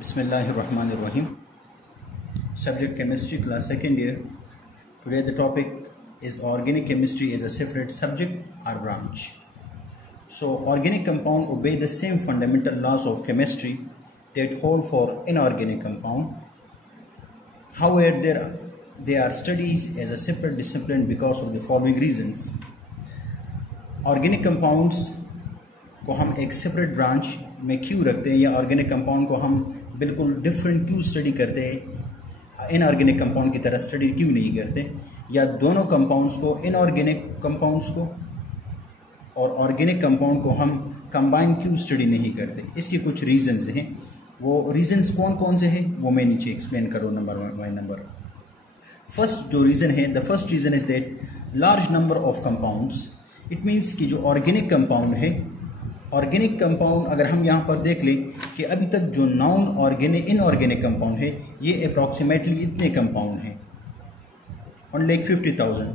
Bismillahirrahmanirrahim. Subject chemistry class second year. Today the topic is organic chemistry as a separate subject or branch. So organic compound obey the same fundamental laws of chemistry that hold for inorganic compound. However, they are studied as a separate discipline because of the following reasons. Organic compounds को हम एक separate branch में क्यों रखते हैं या organic compound को हम बिल्कुल डिफरेंट क्यों स्टडी करते हैं, इनऑर्गेनिक कंपाउंड की तरह स्टडी क्यों नहीं करते, या दोनों कंपाउंड्स को इनऑर्गेनिक कंपाउंड्स को और ऑर्गेनिक कंपाउंड को हम कंबाइन क्यों स्टडी नहीं करते। इसके कुछ रीजंस हैं। वो रीजंस कौन कौन से हैं वो मैं नीचे एक्सप्लेन करूँ नंबर बाय नंबर। फर्स्ट जो रीज़न है, the first reason is that large number of compounds. It means कि जो ऑर्गेनिक कंपाउंड है, ऑर्गेनिक कंपाउंड अगर हम यहाँ पर देख लें कि अभी तक जो नॉन ऑर्गेनिक इनऑर्गेनिक कंपाउंड है ये अप्रॉक्सीमेटली इतने कंपाउंड हैं 1,50,000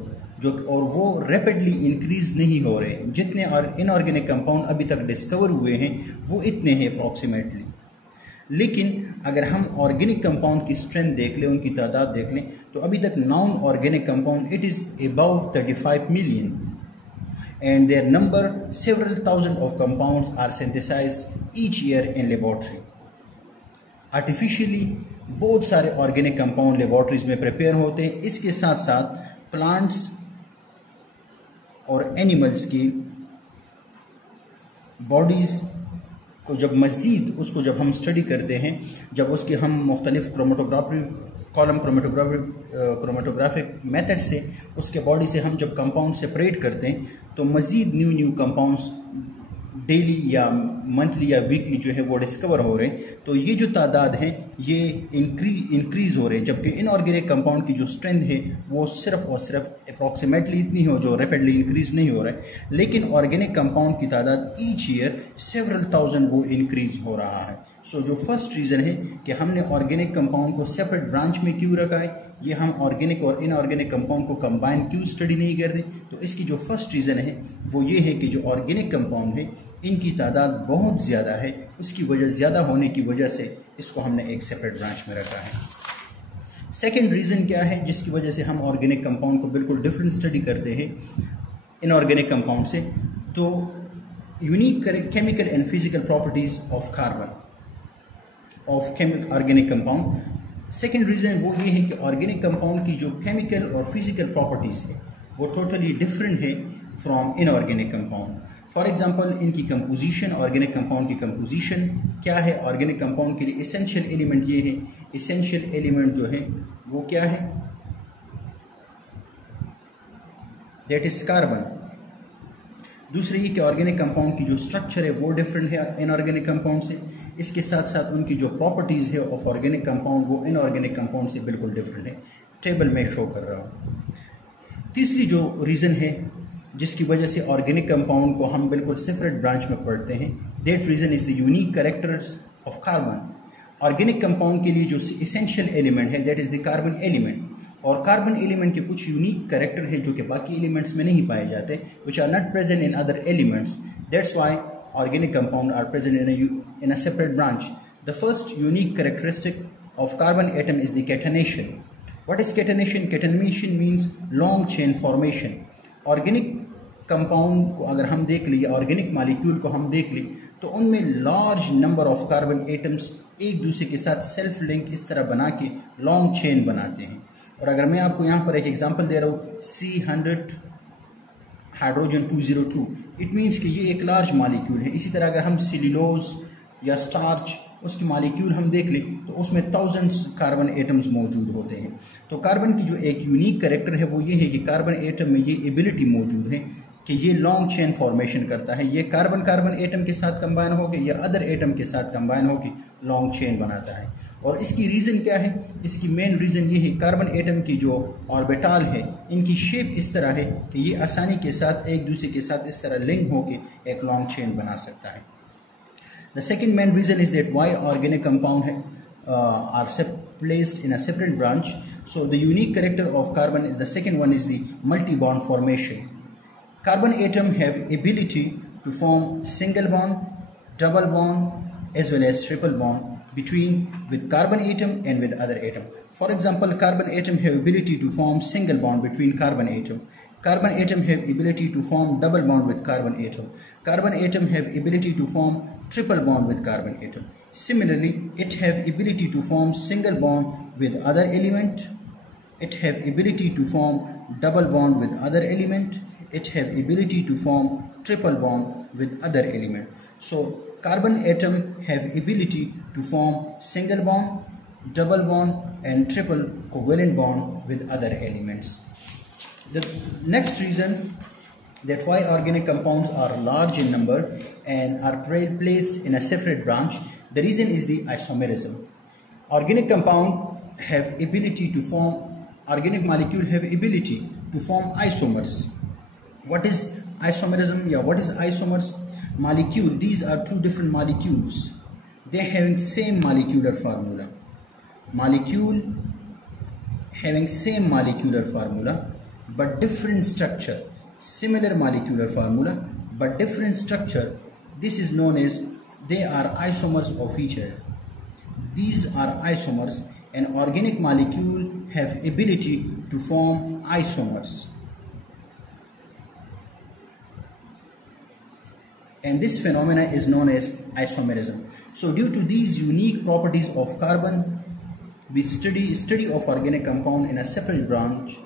जो, और वो रैपिडली इंक्रीज नहीं हो रहे। जितने इनऑर्गेनिक कंपाउंड अभी तक डिस्कवर हुए हैं वो इतने हैं अप्रॉक्सीमेटली। लेकिन अगर हम ऑर्गेनिक कंपाउंड की स्ट्रेंथ देख लें, उनकी तादाद देख लें, तो अभी तक non organic compound it is about 35 million and their number several thousand of compounds are synthesized each year in laboratory. Artificially बहुत सारे ऑर्गेनिक कंपाउंड लेबॉर्ट्रीज में प्रिपेयर होते हैं। इसके साथ साथ प्लांट्स और एनिमल्स की बॉडीज़ को जब मज़ीद उसको जब हम स्टडी करते हैं, जब उसके हम मुख्तलिफ क्रोमेटोग्राफिक मेथड से उसके बॉडी से हम जब कंपाउंड सेपरेट करते हैं तो मज़ीद न्यू कंपाउंड्स डेली या मंथली या वीकली जो है वो डिस्कवर हो रहे हैं। तो ये जो तादाद है ये इंक्रीज़ हो रहे हैं, जबकि इनऑर्गेनिक कंपाउंड की जो स्ट्रेंथ है वो सिर्फ और सिर्फ अप्रॉक्सीमेटली इतनी हो जो रैपिडली इंक्रीज़ नहीं हो रहा है। लेकिन ऑर्गेनिक कंपाउंड की तादाद ईच ईयर सेवरल थाउजेंड वो इंक्रीज़ हो रहा है। सो जो फर्स्ट रीज़न है कि हमने ऑर्गेनिक कंपाउंड को सेपरेट ब्रांच में क्यों रखा है, ये हम ऑर्गेनिक और इनऑर्गेनिक कंपाउंड को कंबाइन क्यों स्टडी नहीं करते, तो इसकी जो फर्स्ट रीज़न है वो ये है कि जो ऑर्गेनिक कंपाउंड है इनकी तादाद बहुत ज़्यादा है। उसकी वजह ज़्यादा होने की वजह से इसको हमने एक सेपरेट ब्रांच में रखा है। सेकेंड रीज़न क्या है जिसकी वजह से हम ऑर्गेनिक कंपाउंड को बिल्कुल डिफरेंट स्टडी करते हैं इनऑर्गेनिक कंपाउंड से, तो unique chemical and physical properties of carbon of organic compound. Second reason वो ये है कि ऑर्गेनिक कंपाउंड की जो केमिकल और फिजिकल प्रॉपर्टीज़ है वो टोटली डिफरेंट है from inorganic compound. For example इनकी कंपोजिशन, ऑर्गेनिक कंपाउंड की कंपोजिशन क्या है, ऑर्गेनिक कंपाउंड के लिए एसेंशियल एलिमेंट ये है। एसेंशियल एलिमेंट जो है वो क्या है, दैट इज कार्बन। दूसरे ये कि ऑर्गेनिक कंपाउंड की जो स्ट्रक्चर है वो डिफरेंट है इनऑर्गेनिक कंपाउंड से। इसके साथ साथ उनकी जो प्रॉपर्टीज़ है ऑफ ऑर्गेनिक कंपाउंड वो इनऑर्गेनिक कंपाउंड से बिल्कुल डिफरेंट है। टेबल में शो कर रहा हूँ। तीसरी जो रीज़न है जिसकी वजह से ऑर्गेनिक कंपाउंड को हम बिल्कुल सेपरेट ब्रांच में पढ़ते हैं, that reason is the unique characters of carbon. Organic compound के लिए जो एसेंशियल एलिमेंट है that is the carbon element, और कार्बन एलिमेंट के कुछ यूनिक कैरेक्टर है जो कि बाकी एलिमेंट्स में नहीं पाए जाते, which are not present in other elements. That's why organic compound are present in a separate branch. The first unique characteristic of carbon atom is the catenation. What is catenation? Catenation means long chain formation. Organic compound को अगर हम देख लें या organic molecule को हम देख लें तो उनमें large number of carbon atoms एक दूसरे के साथ सेल्फ लिंक इस तरह बना के लॉन्ग चेन बनाते हैं। और अगर मैं आपको यहाँ पर एक एग्जांपल दे रहा हूँ C100 हाइड्रोजन 202, इट मीन्स कि ये एक लार्ज मॉलिक्यूल है। इसी तरह अगर हम सेल्यूलोज या स्टार्च उसकी मॉलिक्यूल हम देख लें तो उसमें थाउजेंड्स कार्बन एटम्स मौजूद होते हैं। तो कार्बन की जो एक यूनिक कैरेक्टर है वो ये है कि कार्बन एटम में ये एबिलिटी मौजूद है कि ये लॉन्ग चेन फॉर्मेशन करता है। ये कार्बन एटम के साथ कंबाइन होकर या अदर एटम के साथ कंबाइन होकर लॉन्ग चेन बनाता है। और इसकी रीज़न क्या है? इसकी मेन रीज़न ये है कार्बन एटम की जो ऑर्बिटल है इनकी शेप इस तरह है कि ये आसानी के साथ एक दूसरे के साथ इस तरह लिंक होकर एक लॉन्ग चेन बना सकता है। The second main reason is that why organic compound are placed in a separate branch. So the unique character of carbon is the second one is the multi-bond formation. Carbon atom have ability to form single bond, double bond as well as triple bond between with carbon atom and with other atom. For example, carbon atom have ability to form single bond between carbon atom. Carbon atom have ability to form double bond with carbon atom. Carbon atom have ability to form triple bond with carbon atom. Similarly, it have ability to form single bond with other element. It have ability to form double bond with other element. It have ability to form triple bond with other element. So carbon atom have ability to form single bond, double bond and triple covalent bond with other elements. The next reason that why organic compounds are large in number and are placed in a separate branch, the reason is the isomerism. Organic compound have ability to form, organic molecule have ability to form isomers. What is isomerism? Yeah, what is isomers? Molecule, these are two different molecules. They having same molecular formula. Molecule having same molecular formula but different structure. Similar molecular formula but different structure. This is known as, they are isomers of each other. These are isomers. An organic molecule have ability to form isomers. And this phenomena is known as isomerism. So due to these unique properties of carbon, we study of organic compound in a separate branch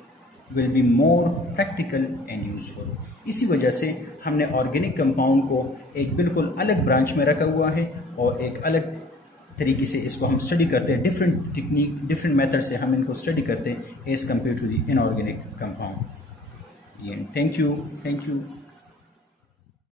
will be more practical and useful. इसी वजह से हमने organic compound को एक बिल्कुल अलग branch में रखा हुआ है और एक अलग तरीके से इसको हम स्टडी करते हैं, डिफरेंट टेक्निक, डिफरेंट मेथड से हम इनको स्टडी करते हैं as compare to the inorganic compound. Thank you.